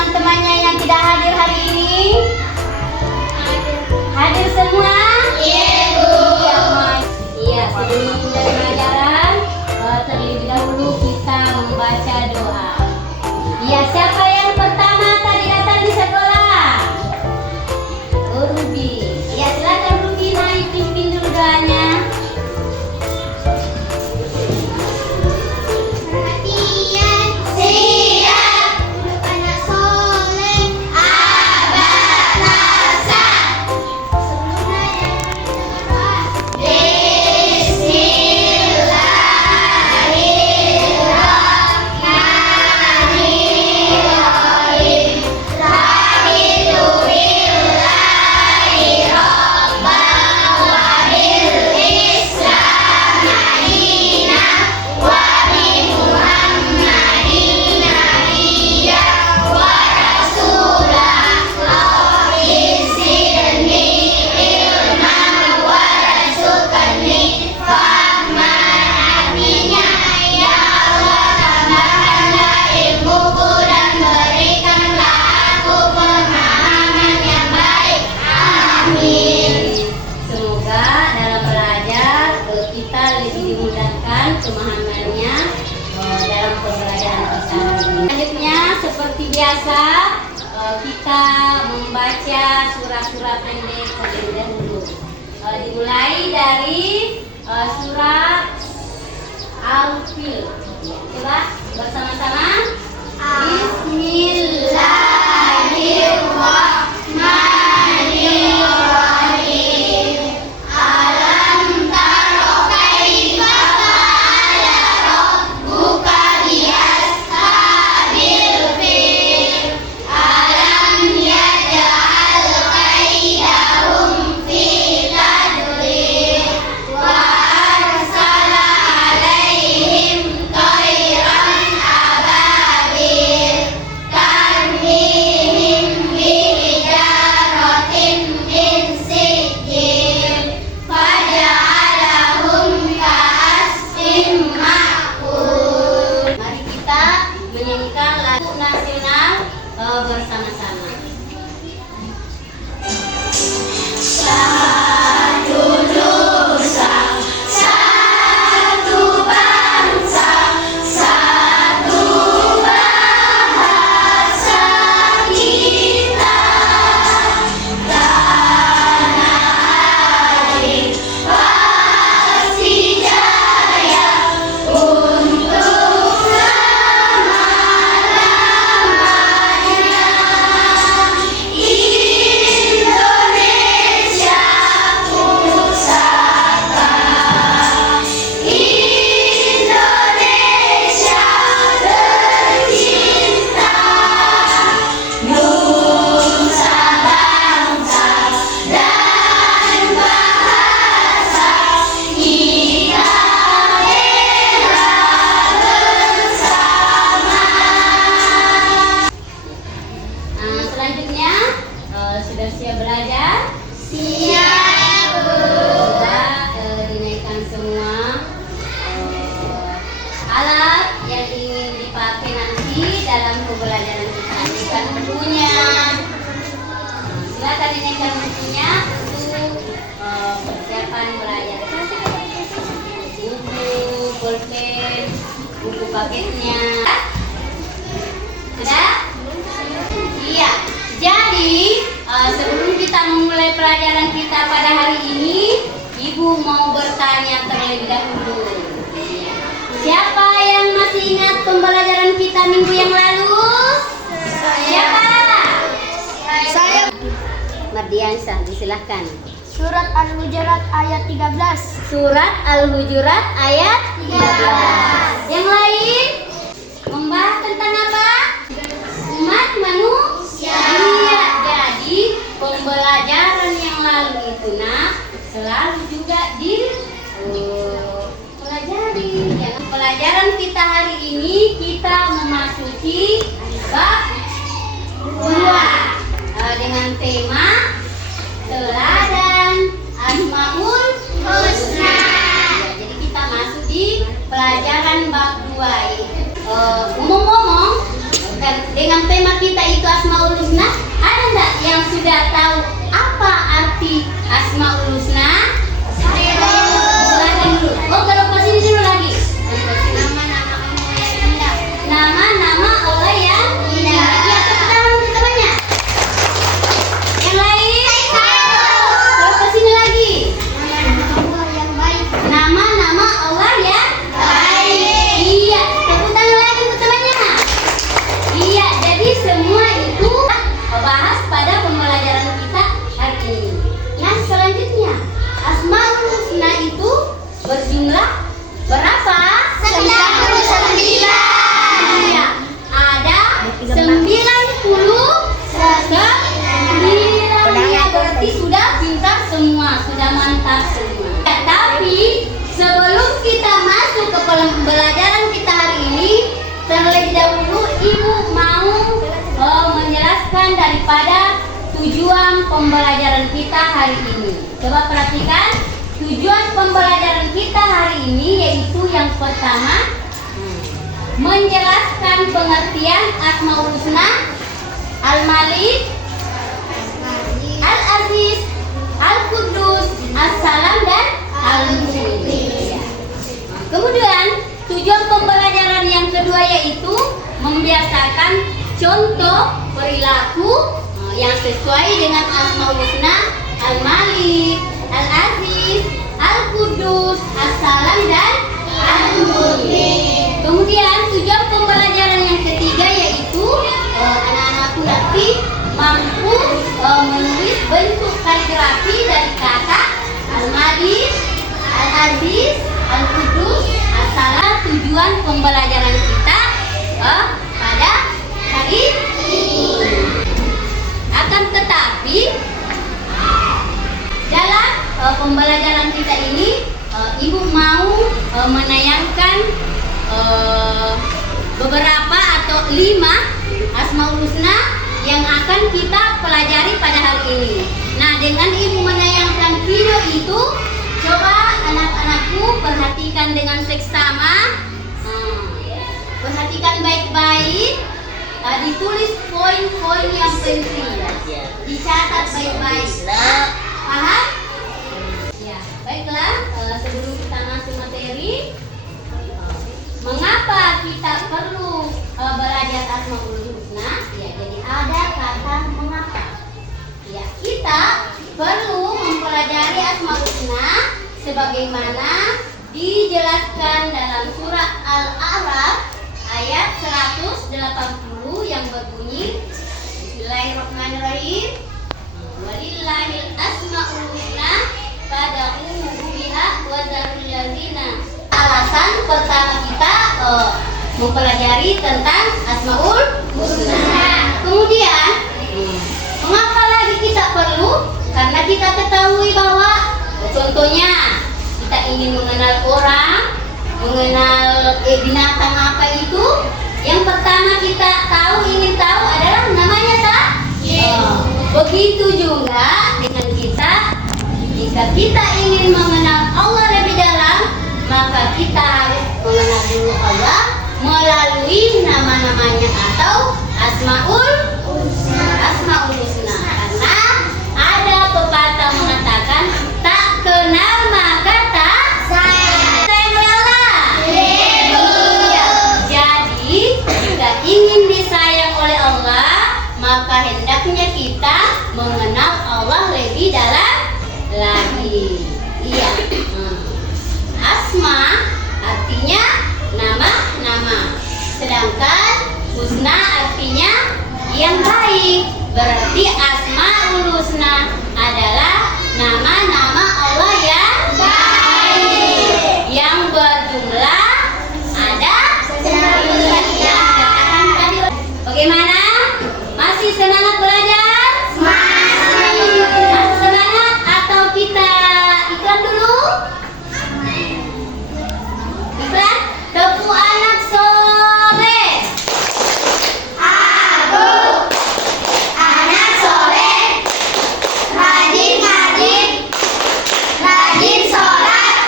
teman-temannya yang tidak hadir hari ini? Hadir semua? Iya, Bu. Iya, sebelum mulai pelajaran, terlebih dahulu kita membaca doa. Iya, siapa yang pertama tadi datang di sekolah? Oh, Ruby. Iya, silakan Ruby naik pimpin dulu doanya. Pemahamannya dalam pembelajaran kita. Selanjutnya seperti biasa kita membaca surat-surat pendek terlebih dahulu. Dimulai dari surat Al-Fil. Coba bersama-sama. Bismillahirrahmanirrahim. Bersama-sama. Satu nusa, satu bangsa, satu bahasa kita. Tanah air pasti jaya untuk sudah siap belajar? Siap, Bu. Dinaikkan semua alat yang ingin dipakai nanti dalam pembelajaran kita. Dinaikkan bukunya. Silakan dinaikkan bukunya untuk persiapan belajar. Buku, pulpen, buku paketnya. Sudah? Iya. Jadi sebelum kita memulai pelajaran kita pada hari ini, Ibu mau bertanya terlebih dahulu. Siapa yang masih ingat pembelajaran kita minggu yang lalu? Siapa? Saya. Mardiansyah, disilahkan. Surat Al-Hujurat ayat 13. Surat Al-Hujurat ayat 13. Yang lain membahas tentang apa? Umat manusia. Iya, jadi pembelajaran yang lalu itu selalu juga dipelajari. Dalam pelajaran kita hari ini kita memasuki bab 2 dengan tema teladan Asmaul Husna. Ya, jadi kita masuk di pelajaran bab 2. Ngomong-ngomong, dengan tema kita itu berjumlah berapa? 99. Iya, ada 99. Ya, berarti sudah pintar semua, sudah mantap semua. Ya, tapi sebelum kita masuk ke pembelajaran kita hari ini, terlebih dahulu Ibu mau menjelaskan daripada tujuan pembelajaran kita hari ini. Coba perhatikan, tujuan pembelajaran kita hari ini yaitu yang pertama, menjelaskan pengertian Asmaul Husna, Al-Malik, Al-Aziz, Al-Qudus, As-Salam, dan Al-Mu'min. Kemudian tujuan pembelajaran yang kedua yaitu membiasakan contoh perilaku yang sesuai dengan Asmaul Husna, Al-Malik, Al-Aziz, Al-Qudus, As-Salam, dan Al-Mu'min. Kemudian tujuan pembelajaran yang ketiga yaitu anak-anakku nanti mampu menulis bentuk kaligrafi dari kata Al-Malik, Al-Aziz, Al-Qudus, As-Salam. Tujuan pembelajaran kita pada hari ini. Akan tetapi dalam pembelajaran kita ini Ibu mau menayangkan beberapa atau 5 Asmaul Husna yang akan kita pelajari pada hari ini. Nah, dengan Ibu menayangkan video itu, coba anak-anakku perhatikan dengan seksama. Perhatikan baik-baik, ditulis poin-poin yang penting, dicatat baik-baik. Paham? Ya, baiklah. Sebelum kita masuk materi, mengapa kita perlu belajar Asmaul Husna? Ya, jadi ada kata mengapa. Ya, kita perlu mempelajari Asmaul Husna sebagaimana dijelaskan dalam surah Al-A'raf ayat 180 yang berbunyi, Bismillahirrahmanirrahim, walillahil asmaul husna fad'uhu biha wa dzarul ladzina. Alasan pertama kita mempelajari tentang Asmaul Husna. Kemudian mengapa lagi kita perlu? Karena kita ketahui bahwa contohnya kita ingin mengenal orang, mengenal binatang apa itu, yang pertama kita ingin tahu adalah namanya tak? Begitu juga dengan kita, jika kita ingin mengenal Allah lebih dalam, maka kita harus mengenal dulu Allah melalui nama-namanya atau Asmaul Husna. Karena ada pepatah mengatakan, tak kenal maka tak sayang. Ingin disayang oleh Allah, maka hendaknya kita mengenal Allah lebih dalam lagi. Iya. Asma artinya nama-nama, sedangkan husna artinya yang baik. Berarti Asmaul Husna adalah nama-nama Allah yang baik, yang berjumlah ada 99. Bagaimana? Masih semangat belajar? Masih semangat atau kita iklan dulu? Iklan? Tepuk anak soleh. Aku anak soleh, rajin ngaji, rajin sholat,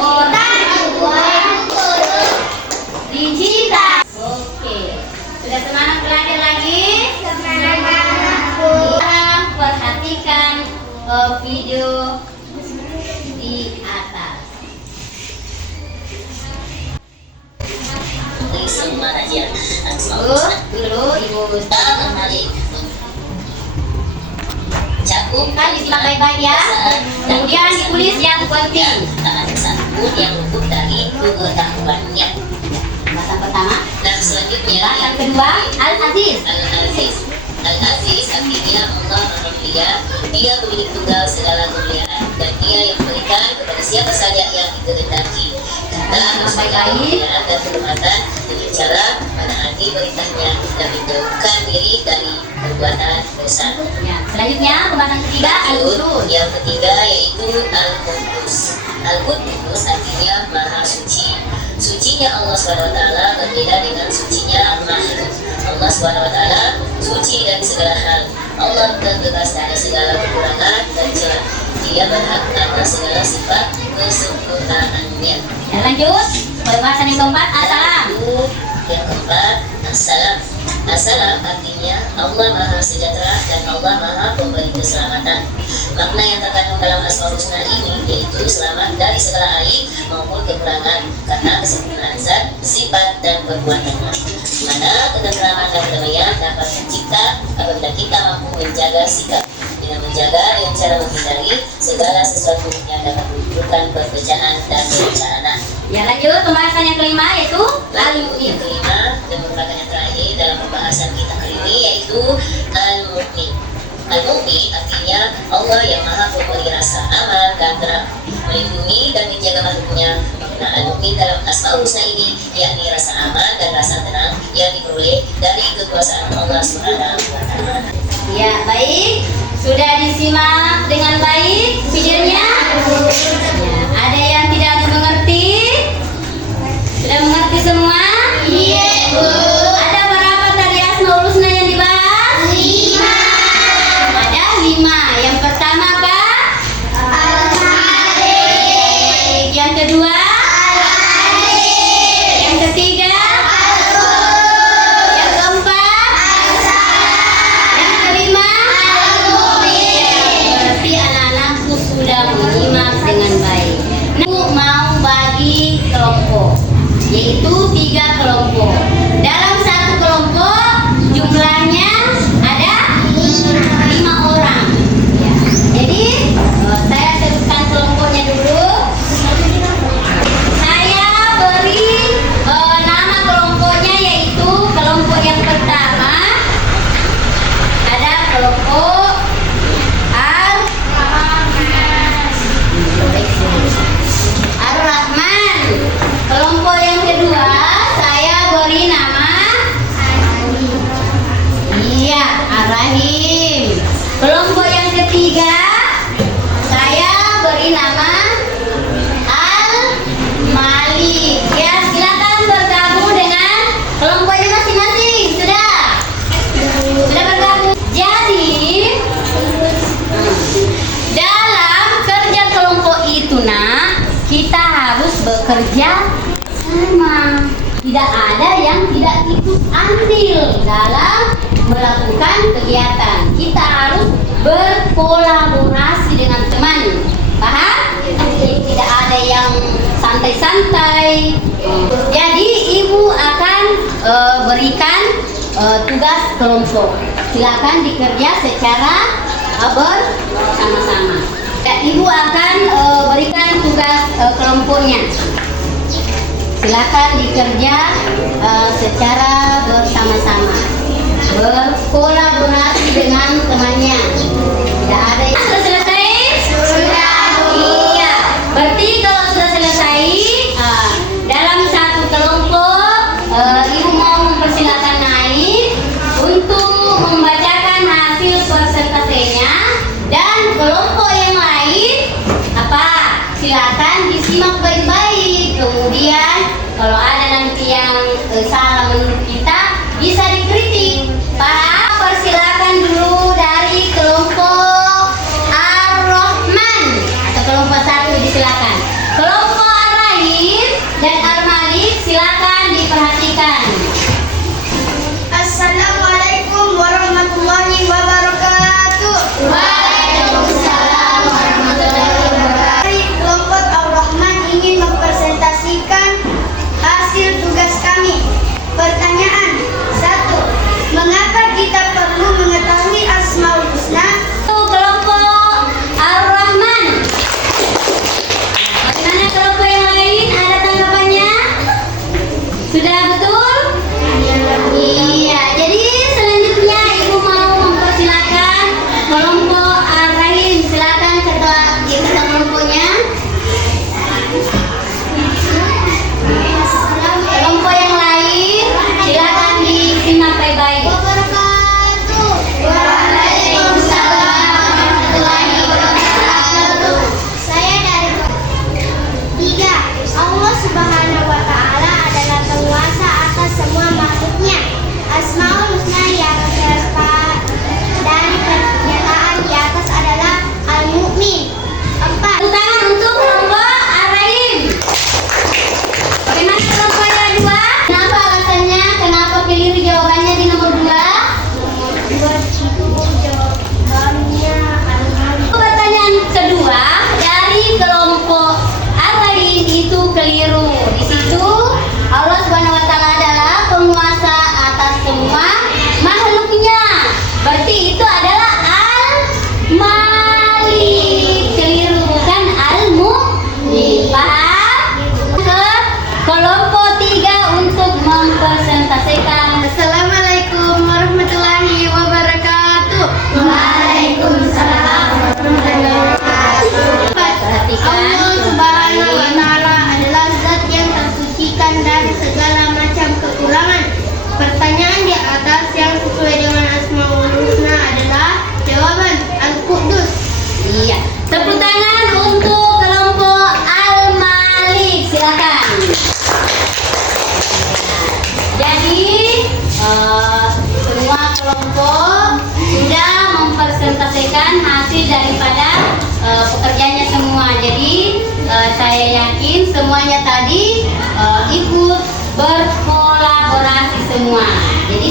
orang tua turut dicinta. Oke, sudah semangat belajar lagi? Semangat. Sekarang perhatikan video di atas. Semua aja Dulu Ibu cakup kan disimak baik-baik ya. Kemudian ditulis yang penting. tak ada satupun yang luput dari pengetahuannya. Bahasan pertama. Dan selanjutnya Bahasan kedua, Al-Aziz. Al-Aziz. Al-Aziz artinya Allah Dia pemilik tunggal segala kemuliaan, dan Dia yang memberikan kepada siapa saja yang baik-baik. dan kehormatan dengan cara menaati perintahnya dan menjauhkan diri dari perbuatan dosa. Ya, selanjutnya pembahasan ketiga al-qudus. Yang ketiga yaitu Al-Qudus. Al-Qudus artinya Maha Suci. Sucinya Allah SWT berbeda dengan sucinya makhluk. Allah SWT suci dari segala hal. Allah terbebas dari segala kekurangan dan celah. Dia berhak atas segala sifat kesempurnaannya. Ya, lanjut. Pembahasan yang keempat assalam. Yang keempat, Assalam. Assalam artinya Allah Maha Sejahtera dan Allah Maha Pemberi Keselamatan. Makna yang terkandung dalam Asmaul Husna ini yaitu selamat dari segala aib maupun kekurangan karena kesempurnaan zat, sifat, dan perbuatannya. Di mana ketentraman dan kedamaian dapat tercipta apabila kita mampu menjaga sikap dengan cara menghindari segala sesuatu yang dapat menimbulkan perpecahan dan bencana. Ya, lanjut pembahasan yang kelima yaitu Lalu yang kelima dan merupakan yang terakhir dalam pembahasan kita kali ini yaitu Al-Mu'min. Al-Mu'min artinya Allah yang Maha Pemberi rasa aman dan tenang, melindungi dan menjaga makhluknya. Makna Al-Mu'min dalam Asmaul Husna ini yakni rasa aman dan rasa tenang yang diperoleh dari kekuasaan Allah SWT. ya, baik. Sudah disimak dengan baik videonya? Ya, ada yang tidak mengerti? Sudah mengerti semua? Iya, Bu. Ada berapa tadi Asmaul Husna yang dibahas? 5. Ada 5. Yang pertama apa? Al-Malik. Yang kedua? Al-Adil. Yang ketiga? Al-Qudus. Yang keempat? Al-Salam. Yang kelima? Al-Mu'min. Berarti anak-anakku sudah menyimak dengan baik. Aku mau bagi kelompok, yaitu 3 kelompok. Dalam satu kelompok jumlahnya ada 5 orang. Ya. Jadi saya sebutkan kelompoknya dulu. Saya beri nama kelompoknya yaitu kelompok yang pertama ada kelompok Ar-Rahman. Kelompok yang kedua saya beri nama iya Ar-Rahim. Kelompok yang ketiga saya beri nama Al-Malik. Ya, silakan bergabung dengan kelompoknya masing-masing. Sudah bergabung. Jadi dalam kerja kelompok itu kita harus bekerja sama. Tidak ada yang tidak ikut andil dalam melakukan kegiatan. Kita harus berkolaborasi dengan teman. Paham? Tidak ada yang santai-santai. Jadi ibu akan berikan tugas kelompok. Silakan dikerja secara bersama-sama. Dan ibu akan berikan tugas kelompoknya. Silakan dikerja secara bersama-sama, berkolaborasi dengan temannya. Tidak ada yang sudah selesai? Sudah, Bu. Iya. Berarti kalau sudah selesai dalam satu kelompok ibu mau mempersilakan naik untuk membacakan hasil persentasenya dan kelompok yang lain silakan disimak baik-baik. Kemudian kalau ada nanti yang salah menurut kita bisa dikritik. Paham? Persilakan dulu dari kelompok Ar-Rahman atau kelompok 1 disilakan. Kelompok Ar-Rahim dan Ar-Malik silakan diperhatikan. Assalamualaikum warahmatullahi wabarakatuh. Waalaikumsalam warahmatullahi wabarakatuh. Kelompok Ar-Rahman ingin mempresentasikan hasil tugas kami. semuanya tadi ikut berkolaborasi semua. Jadi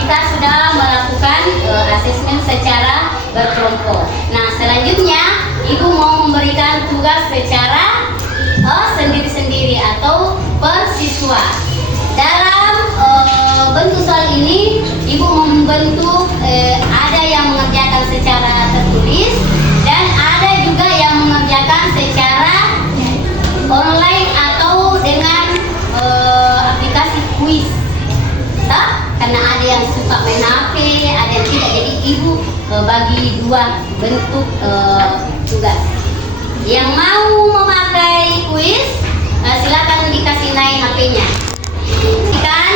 kita sudah melakukan asesmen secara berkelompok. Nah, selanjutnya Ibu mau memberikan tugas secara sendiri-sendiri atau per siswa. Dalam bentuk soal ini Ibu membentuk ada yang mengerjakan secara tertulis dan ada juga yang mengerjakan secara online atau dengan aplikasi kuis. Karena ada yang suka main HP, ada yang tidak. Jadi Ibu bagi dua bentuk tugas. Yang mau memakai kuis silakan dikasih naik HP-nya. Kan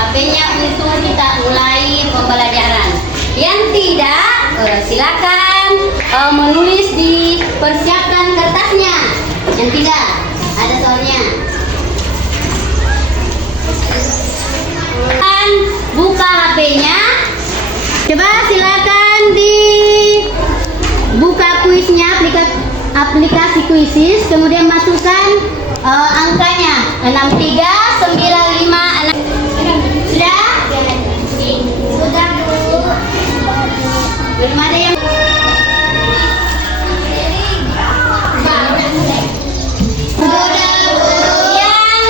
HP-nya untuk kita mulai pembelajaran. Yang tidak silakan menulis di persiapkan kertasnya. Yang tidak ada soalnya. Buka HP-nya. Coba silakan dibuka kuisnya, aplikasi kuisis, kemudian masukkan angkanya 63956. Sudah? Sudah, Bu. Belum ada yang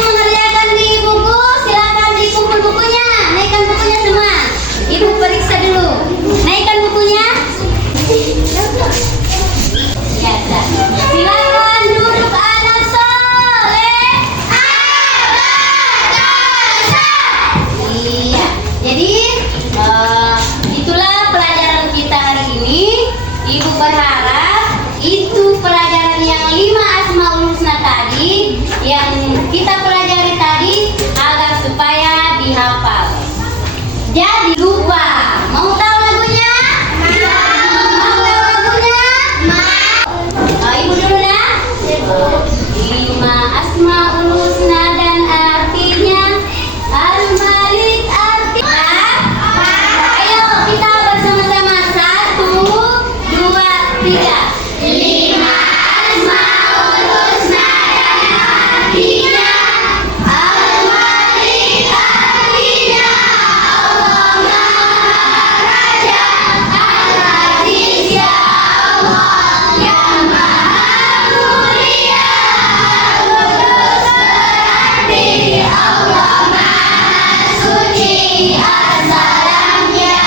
mengerjakan di buku, silakan dikumpul bukunya. Naikkan bukunya semua. Ibu periksa dulu. Naikkan bukunya. Ya, silakan duduk anak soleh. Iya. Jadi itulah pelajaran kita hari ini. Ibu berharap itu pelajaran yang 5 Asmaul Husna tadi yang kita pelajari tadi agar supaya dihafal. Jadi lupa. Mau tahu lagunya? Mau tahu lagunya? Ibu dulu ya. 5 Asmaul Husna dan artinya Al-Malik artinya. Ayo kita bersama-sama 1, 2, 3. 5 Asmaul Husna dan artinya Al-Malik artinya Allah Maha Raja, Al-Aziz ya Allah yang Maha Mulia, Al-Qudus berarti Allah Maha Suci, As-Salam ya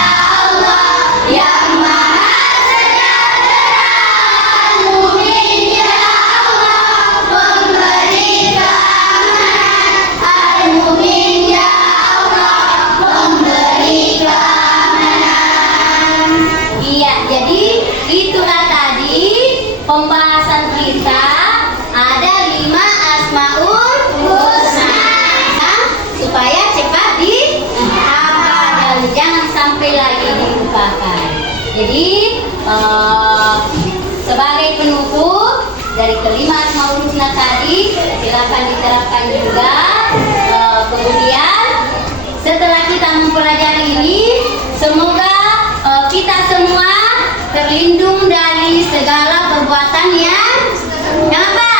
Allah yang Maha Sejahtera, Al-Mu'min ya Allah pemberi keamanan, Al-Mu'min ya Allah pemberi keamanan. Iya, jadi itulah tadi pembahasan kita. Ada 5 Asmaul Husna supaya cepat dihafal dan jangan sampai lagi dilupakan. Jadi sebagai penutup dari kelima Asmaul Husna tadi silakan diterapkan juga. Kemudian setelah kita mempelajari ini, semoga kita semua terlindung dari segala perbuatan yang apa?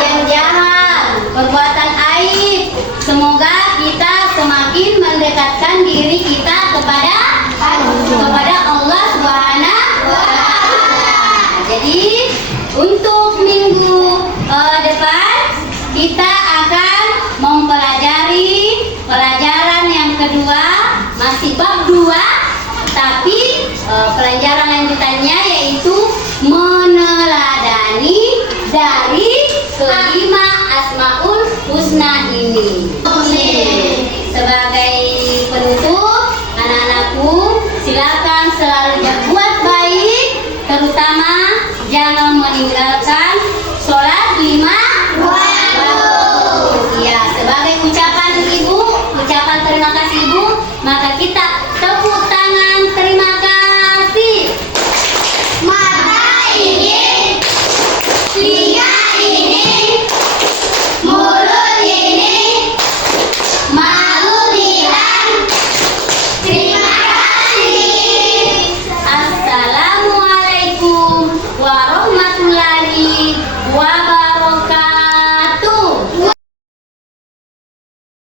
Yang jahat, perbuatan aib. Semoga kita semakin mendekatkan diri kita kepada Allah Subhanahu wa Ta'ala. Jadi untuk minggu depan kita akan mempelajari pelajaran yang kedua, masih bab 2, tapi pelajaran lanjutannya yaitu meneladani dari kelima Asmaul Husna ini. Sebagai penutup, anak-anakku silakan selalu berbuat baik, terutama jangan meninggalkan